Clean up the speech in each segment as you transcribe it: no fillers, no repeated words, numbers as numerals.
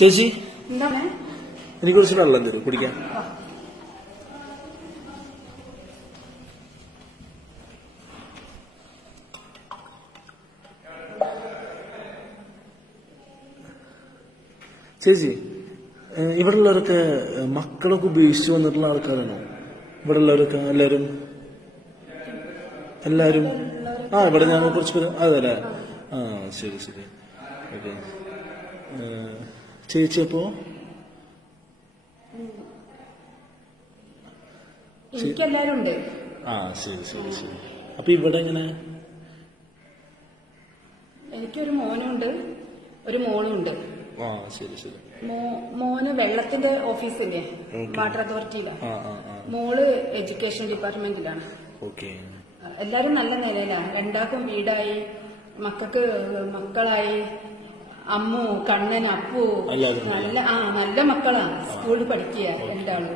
ചേച്ചി എന്താണ് എനിക്ക് കുറച്ച് വെള്ളം തരും കുടിക്കാൻ. ചേച്ചി ഇവിടെ ഉള്ളവരൊക്കെ മക്കളൊക്കെ ഉപേക്ഷിച്ച് വന്നിട്ടുള്ള ആൾക്കാരാണോ? ഇവിടെ ഉള്ളവരൊക്കെ എല്ലാരും ഇവിടെ ഞങ്ങൾ കുറച്ച് പേര് അതല്ലേ. ശരി ശരി ഓക്കെ. ചേച്ചി അപ്പോ എനിക്കെല്ലാരും ഉണ്ട്. ശരി ശരി ശരി. അപ്പൊ ഇവിടെ എങ്ങനെ? എനിക്കൊരു മോനുണ്ട്, ഒരു മോളും ഉണ്ട്. ശരി ശരി. മോന് വെള്ളത്തിന്റെ ഓഫീസില്ലേ, വാട്ടർ അതോറിറ്റിയിലാണ്. മോള് എഡ്യൂക്കേഷൻ ഡിപ്പാർട്ട്മെന്റിലാണ്. എല്ലാരും നല്ല നിലയിലാണ്. രണ്ടാക്കും വീടായി, മക്കളായി. അമ്മു, കണ്ണൻ, അപ്പു നല്ല മക്കളാണ്. സ്കൂളിൽ പഠിക്കുക രണ്ടാളും.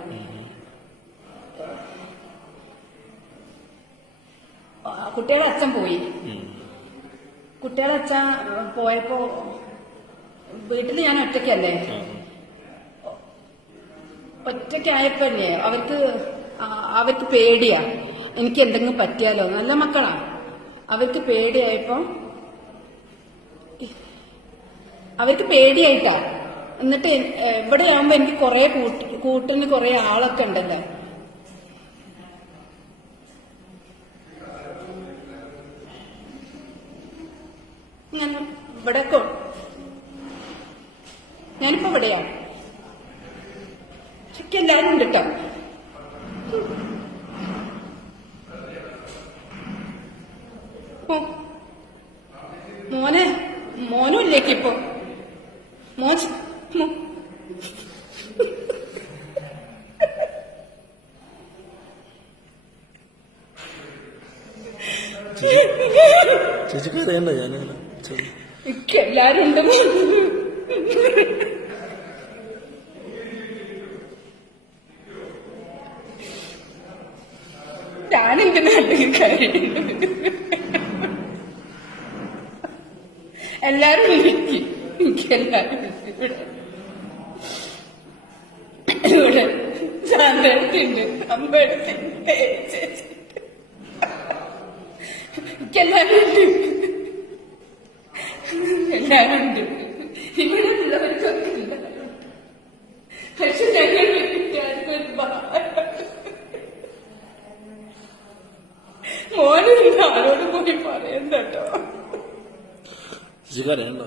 കുട്ടിയുടെ അച്ഛൻ പോയി. കുട്ടിയുടെ അച്ഛൻ പോയപ്പോ വീട്ടിൽ ഞാൻ ഒറ്റയ്ക്കല്ലേ. ഒറ്റയ്ക്കായപ്പോല്ലേ അവർക്ക് പേടിയാ, എനിക്ക് എന്തെങ്കിലും പറ്റിയാലോ. നല്ല മക്കളാ. അവർക്ക് പേടിയായപ്പോ അവർക്ക് പേടിയായിട്ടാ. എന്നിട്ട് ഇവിടെ ആവുമ്പോ എനിക്ക് കൂട്ടിന് കുറെ ആളൊക്കെ ഉണ്ടല്ലോ. ഇവിടെയൊക്കെ ഞാനിപ്പോ ഇവിടെയാണ്. ശരിക്കും എല്ലാരും ഉണ്ട് കേട്ടോ. മോനും ഇല്ലേക്കിപ്പോ ചേച്ചിക്ക് അറിയണ്ട. എല്ലാരും ഉണ്ട്. ഞാനെന്റെ നാട്ടിൽ കാര്യം എല്ലാരും എനിക്കെല്ലാരും ഇവിടെ ചാന്തടുത്തുണ്ട്, അമ്പടുത്തുണ്ട്, എനിക്കെല്ലാരും ഉണ്ട്. എല്ലാരും ഉണ്ട്. ഇവിടെ ഉള്ളവർക്കൊക്കെ എല്ലാവരും. പക്ഷെ ഞങ്ങൾ വീട്ടുകാർക്ക് ഒരു മോനും ആരോട് പോയി പറയണ്ടോ. ചേച്ചി കരയണ്ട.